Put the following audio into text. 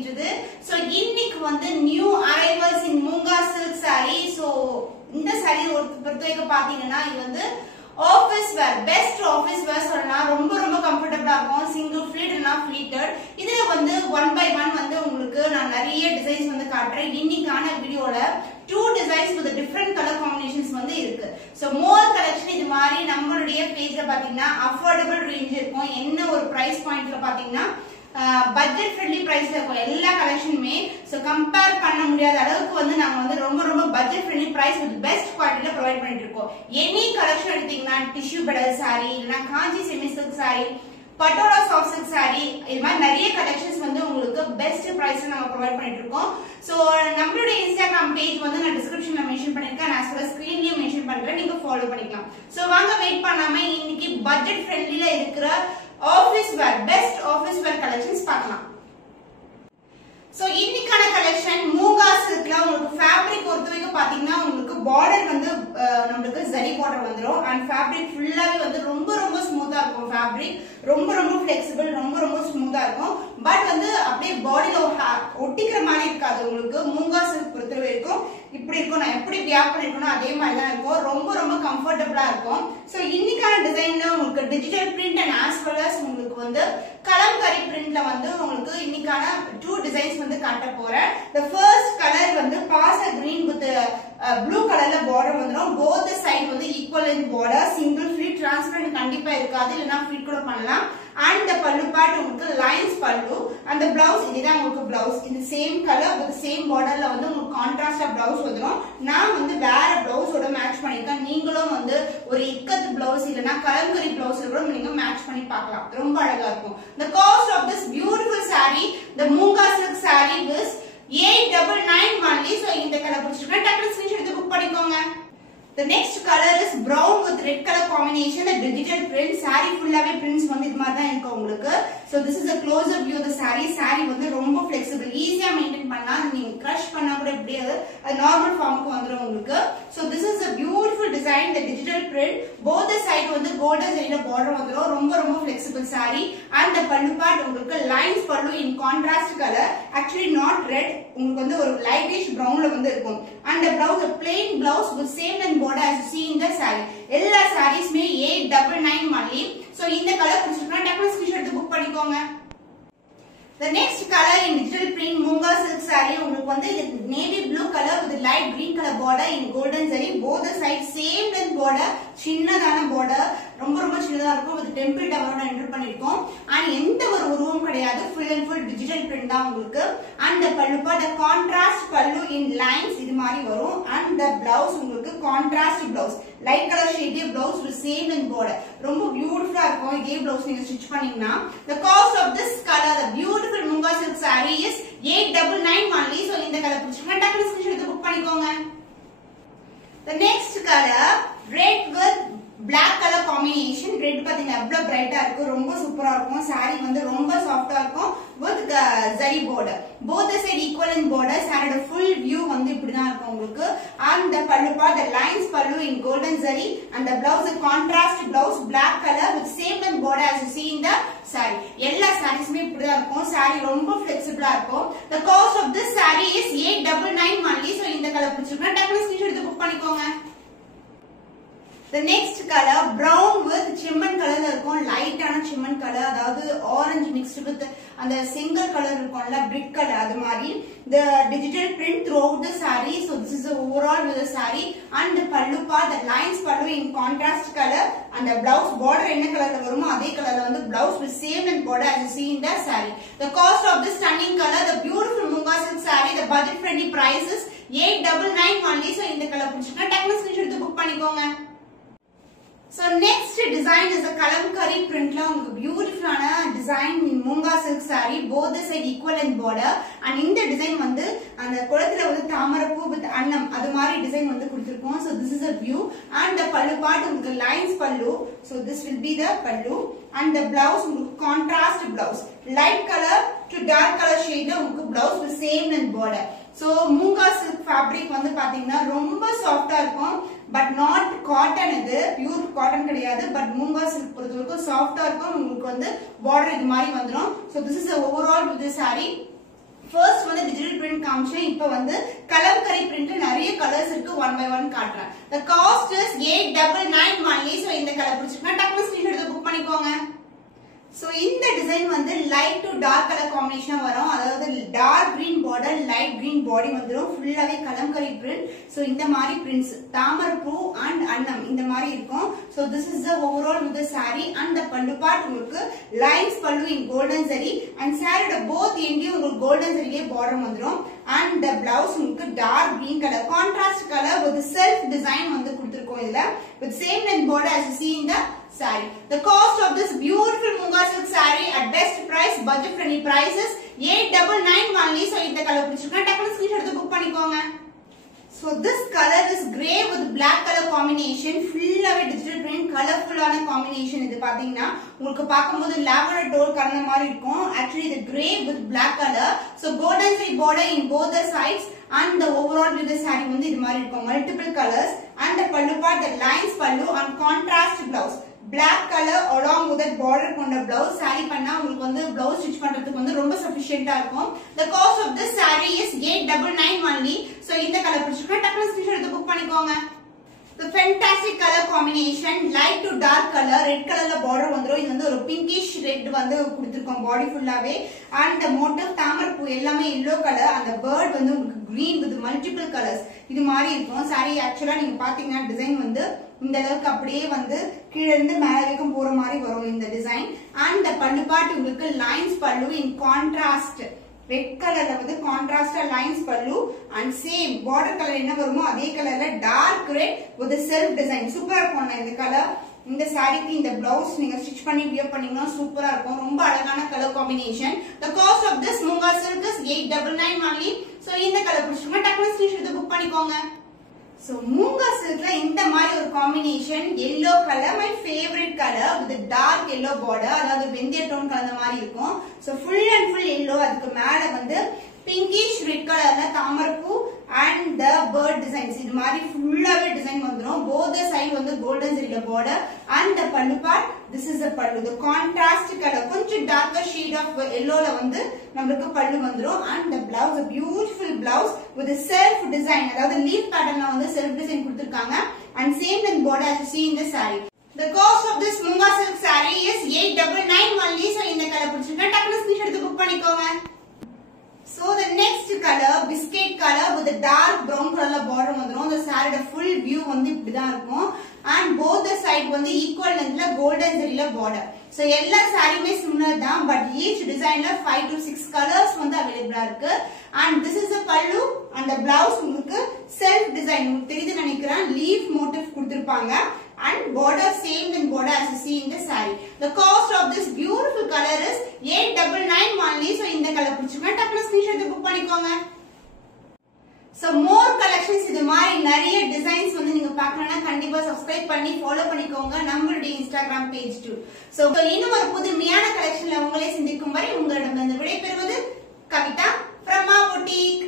page இது. So இன்னைக்கு வந்து new arrivals in Munga silk saree. So இந்த saree பொறுத்தவரைக்கு பாத்தீங்கன்னா இது வந்து ஆபீஸ் வேர் பெஸ்ட் ஆபீஸ் வேர் சொல்லலாம். ரொம்ப ரொம்ப கம்ஃபர்ட்டபிளா இருக்கும். சிங்கிள் ஃபிளீட் இல்லனா ஃபிளீட்டட். இதுல வந்து 1 by 1 வந்து உங்களுக்கு நான் நிறைய டிசைன்ஸ் வந்து காட்டுறேன். இன்னைக்கான வீடியோல 2 designs with different color combinations வந்து இருக்கு. So more collection இது மாதிரி நம்மளுடைய பேஜ்ல பாத்தீங்கன்னா அஃபோர்டபிள் ரேஞ்ச் இருக்கும். என்ன ஒரு பிரைஸ் பாயிண்ட்ல பாத்தீங்கன்னா பட்ஜெட் ஃப்ரெண்ட்லி பிரைஸ்ல இருக்கும் எல்லா கலெக்ஷனுமே. சோ கம்பேர் பண்ண முடியாத அளவுக்கு வந்து நாங்க வந்து ரொம்ப ரொம்ப budget friendly price with best குவாலிட்டில ப்ரொவைட் பண்ணிட்டு இருக்கோம். எனி கலெக்ஷன் எடுத்தீங்கன்னா டிஷ்யூ பெடல் saree இல்லனா Kanchi semi silk saree patola soft silk saree இது மாதிரி நிறைய கலெக்ஷன்ஸ் வந்து உங்களுக்கு பெஸ்ட் பிரைஸ்ல நாங்க ப்ரொவைட் பண்ணிட்டு இருக்கோம். சோ நம்மளுடைய இன்ஸ்டாகிராம் பேஜ் வந்து நான் டிஸ்கிரிப்ஷன்ல மென்ஷன் பண்ணிருக்கேன். நான் சொல்ல ஸ்கிரீன்லயே மென்ஷன் பண்றேன். நீங்க ஃபாலோ பண்ணிக்கலாம். சோ வாங்க வெயிட் பண்ணாம இன்னைக்கு பட்ஜெட் ஃப்ரெண்ட்லில இருக்கிற ஆபீஸ் வேர் பெஸ்ட் ஆபீஸ் வேர் கலெக்ஷன்ஸ் பார்க்கலாம். சோ இன்னைக்கான கலெக்ஷன் மூங்கா சில்க்ல உங்களுக்கு ஃபேப்ரிக் பொறுத்தவரைக்கும் பாத்தீங்கன்னா உங்களுக்கு பார்டர் வந்து நமக்கு ஜரி பார்டர் வந்துரும். அண்ட் ஃபேப்ரிக் ஃபுல்லாவே வந்து ரொம்ப ரொம்ப ஸ்மூத்தா இருக்கும். ஃபேப்ரிக் ரொம்ப ரொம்ப ஃபிளெக்சிபிள் ரொம்ப ரொம்ப ஸ்மூத்தா இருக்கும். பட் வந்து அப்படியே பாடியில ஒட்டிக்கிற மாதிரி இருக்காது. உங்களுக்கு மூங்கா சில்க் பொறுத்தவரைக்கும் இப்படி இருக்கும். நான் எப்படி வியர் பண்ணிருக்கணும் அதே மாதிரி தான் இருக்கும். ரொம்ப ரொம்ப கம்ஃபர்ட்டபிளா இருக்கும். சோ இன்னைக்கான டிசைன்ல உங்களுக்கு digital print and as well as உங்களுக்கு வந்து கலம்கரி பிரிண்ட்ல வந்து உங்களுக்கு இன்னைக்கான 2 டிசைன்ஸ் வந்து காட்ட போறேன். the first கலர் வந்து பாசா green with ப்ளூ கலர்ல border வந்துரும். both side வந்து equal in border. single fleet transparent கண்டிப்பா இருக்காது. இல்லனா fleet கூட பண்ணலாம். and the pallu part உங்களுக்கு lines pallu and the blouse இதுதான் உங்களுக்கு blouse. இந்த same color with same borderல வந்து உங்களுக்கு contrast blouse வந்துரும். நான் வந்து வேற blouse ஓட மேட்ச் பண்ணிருக்கேன். நீங்களும் வந்து ஒரு இக்கத் blouse இல்லனா கலம்கரி blouse கூட நீங்க மேட்ச் பண்ணி பார்க்கலாம். ரொம்ப அழகா இருக்கும். the cost of this beautiful saree the Munga silk saree is 899 only. so இந்த கலர் பிடிச்சிருக்கா டக்குனு ஸ்கிரீன்ஷாட் எடுத்து புக் பண்ணிக்கோங்க. The next color is brown with red color combination. The digital print saree fullaவே prints வந்து இது மாதிரி தான் இருக்கு உங்களுக்கு. So this is a closer view of the saree. Saree வந்து ரொம்ப flexible, ஈஸியா மெயின்டைன் பண்ணலாம். நீங்க crush பண்ணா கூட இப்படியே நார்மல் ஃபார்முக்கு வந்துரும் உங்களுக்கு. So this is a beautiful design. The digital print both the side வந்து golden zari border வந்துரும். ரொம்ப ரொம்ப flexible saree and the pallu part உங்களுக்கு lines pallu in contrast color. Actually not red. உங்களுக்கு வந்து ஒரு lightish brownல வந்து இருக்கும். And the blouse a plain blouse with same length border as you see in the saree. எல்லா sareesமே 899 only. So இந்த colour பிடிச்சிருக்கா டக்குனு ஸ்கிரீன்ஷாட் எடுத்து புக் பண்ணிக்கோங்க. The next color in digital print Munga silk saree உங்களுக்கு வந்து navy blue color with light green color border in golden zari. both the sides same length border. சின்னதான border ரொம்ப ரொம்ப சின்னதா இருக்கும். with temple tower என்டர் பண்ணிருக்கோம். and எந்த ஒரு உருவம் கிடையாது. full and full digital print தான் உங்களுக்கு. and the pallu part the contrast pallu in lines இது மாதிரி வரும். and the blouse உங்களுக்கு contrast blouse light color shade blouse with same length border. ரொம்ப பியூட்டிஃபுல்லா இருக்கும். இதே blouse நீங்க ஸ்டிட்ச் பண்ணீங்கன்னா the cost of this color the beautiful Munga silk saree is 899 only. so இந்த கலர் பிடிச்சிருக்கா டக்குனு ஸ்கிரீன்ஷாட் எடுத்து புக் பண்ணிக்கோங்க. The next color red with black color combination. red பாத்தீங்க அவ்வளவு பிரைட்டா இருக்கு. ரொம்ப சூப்பரா இருக்கும். saree வந்து ரொம்ப சாஃப்ட்டா இருக்கும் with zari border. both the side equal in border. saree full view வந்து இப்படி தான் இருக்கும் உங்களுக்கு. and the pallu part the lines pallu in golden zari and the blouse a contrast blouse black color with same length border as you see in the saree. எல்லா sareesமே இப்படி தான் இருக்கும். saree ரொம்ப flexible-ஆ இருக்கும். the cost of this saree is 899 only. so இந்த colour பிடிச்சிருக்கா டக்குனு screenshot எடுத்து புக் பண்ணிக்கோங்க. The next color brown with chimman color இருக்கும். லைட்டான chimman color அதாவது orange mixed with அந்த single color இருக்கும்ல brick color அது மாதிரி. the digital print throughout the saree. so this is the overall with the saree and the pallu part the lines pallu in contrast color and the blouse border என்ன கலர்ல வருமோ அதே கலர்ல வந்து blouse with same length border as you see in the saree. the cost of this stunning color the beautiful Munga silk saree the budget friendly price is 899 only. so இந்த colour பிடிச்சிருக்கா டக்குனு screenshot எடுத்து book பண்ணிக்கோங்க. So next design is a kalamkari print la உங்களுக்கு பியூட்டிஃபுல்லான design in Munga silk saree both the side equal in border and இந்த design வந்து அந்த குளத்துல வந்து தாமரைப்பூ with அன்னம் அது மாதிரி டிசைன் வந்து கொடுத்திருக்கோம். so this is a view and the pallu part உங்களுக்கு lines pallu. so this will be the pallu and the blouse உங்களுக்கு contrast blouse light color to dark color shade உங்களுக்கு blouse with same length border. so Munga silk fabric வந்து பாத்தீங்கன்னா ரொம்ப சாஃப்ட்டா இருக்கும். but not cotton. இது pure cotton கிடையாது. but Munga silk பொறுத்தவரைக்கும் சாஃப்ட்டா இருக்கும். உங்களுக்கு வந்து border இது மாதிரி வந்துரும். so this is the overall with the saree. First வந்து டிஜிட்டல் பிரிண்ட் காமிச்சேன். இப்போ வந்து கலம்கரி பிரிண்ட் நிறைய கலர்ஸ் இருக்கு. 1 by 1 காட்டுறேன். The cost is 899 only. So இந்த கலர் பிடிச்சிருக்கா டக்குனு ஸ்கிரீன்ஷாட் எடுத்து புக் பண்ணிக்கோங்க. So இந்த டிசைன் வந்து லைட் டு டார்க் கலர் காம்பினேஷனா வரும். அதாவது dark green border light green body வந்துரும். ஃபுல்லாவே கலம்கரி பிரிண்ட். So இந்த மாதிரி பிரிண்ட்ஸ் தாமரைப்பூ and அன்னம் இந்த மாதிரி இருக்கும். So this is the overall with the saree and the pallu part உங்களுக்கு lines pallu in golden zari and saree ஓட both endலயும் உங்களுக்கு golden zari border வந்துரும். And the blouse உங்களுக்கு dark green color contrast color with self design வந்து கொடுத்திருக்கோம் இதுல with same length border as you see in the saree. The cost of this beautiful Munga silk saree at best price, budget friendly prices 899 only. So இந்த colour பிடிச்சிருக்கா டக்குனு screenshot எடுத்து book பண்ணிக்கோங்க. So this color is grey with black color combination. ஃபுல்லாவே digital print கலர்ஃபுல்லான combination. இது பாத்தீங்கன்னா உங்களுக்கு பாக்கும்போது லாவெண்டர் டோன் கலந்த மாதிரி இருக்கும். Actually the grey with black color. So golden zari border in both the sides and the overall with the saree வந்து இது மாதிரி இருக்கும். Multiple colors and the pallu part the lines pallu and contrast blouse. Black color along with that border கொண்ட blouse saree பண்ணா உங்களுக்கு வந்து blouse stitch பண்றதுக்கு வந்து ரொம்ப sufficient-ஆ இருக்கும். The cost of this saree is 899 only. So இந்த கலர் பிடிச்சிருக்கா டக்குனு ஸ்கிரீன்ஷாட் எடுத்து புக் பண்ணிக்கோங்க. The fantastic color combination light to dark color red colorல border வந்துரும். இது வந்து ஒரு pinkish red வந்து கொடுத்திருக்கோம் body ஃபுல்லாவே and the motif தாமரைப்பூ எல்லாமே yellow color and the bird வந்து green with multiple colors இது மாதிரி இருக்கும். saree actually நீங்க பாத்தீங்கன்னா டிசைன் வந்து இந்த அளவுக்கு அப்படியே வந்து கீழ இருந்து மேல வரைக்கும் போற மாதிரி வரும் இந்த design. and the pallu part உங்களுக்கு lines pallu in contrast red கலர்ல வந்து கான்ட்ராஸ்டா lines pallu and same border colour என்ன வருமோ அதே கலர்ல dark red with self design சூப்பரா இருக்கும். இந்த கலர் இந்த சாரிக்கு இந்த பிளவுஸ் நீங்க ஸ்டிச் பண்ணி வியர் பண்ணீங்கன்னா சூப்பரா இருக்கும். ரொம்ப அழகான colour combination. The cost of this Munga silk is 899 only. So இந்த கலர் பிடிச்சிருக்கா டக்குனு ஸ்கிரீன்ஷாட் எடுத்து புக் பண்ணிக்கோங்க. So Munga silkல இந்த மாதிரி ஒரு combination yellow color my favorite color with dark yellow border அதாவது வெந்தய டோன் கலந்த மாதிரி இருக்கும். So full and full yellow அதுக்கு மேல வந்து pinkish red colorல தாமரைப்பூ and the bird designs இது மாதிரி ஃபுல்லாவே டிசைன் வந்துரும். both the side வந்து golden zari border and the pallu part this is the pallu the contrast color கொஞ்சம் darker shade of yellowல வந்து நமக்கு pallu வந்துரும். and the blouse a beautiful blouse with a self design அதாவது leaf patternல வந்து self design கொடுத்திருக்காங்க and same length border as you see in the saree. The cost of this Munga silk saree is 899 only. So இந்த colour பிடிச்சிருக்கா டக்குனு screenshot எடுத்து book பண்ணிக்கோங்க. So the next color biscuit color with a dark brown color border வந்துரும். the saree full view வந்து இப்படி தான் இருக்கும் and both the side வந்து equal lengthல golden zari border. So எல்லா சாரியுமே similar தான் but each designல 5 to 6 colors வந்து available இருக்கு. and this is the pallu and the blouse உங்களுக்கு self design உங்களுக்கு தெரியுது நினைக்கிறேன் leaf motif கொடுத்திருப்பாங்க and border same than border as you see in the saree. The cost of this beautiful color is 899 only. So இந்த colour பிடிச்சிருக்கா டக்குனு screenshot எடுத்து book பண்ணிக்கோங்க. So more collections இது மாதிரி நிறைய டிசைன்ஸ் வந்து நீங்க பார்க்கணும்னா கண்டிப்பா subscribe பண்ணி follow பண்ணிக்கோங்க நம்மளுடைய Instagram page too. So இன்னும் ஒரு புதுமையான கலெக்ஷன்ல உங்களை சந்திக்கும் வரை உங்களிடமிருந்து விடைபெறுவது கவிதா from our boutique.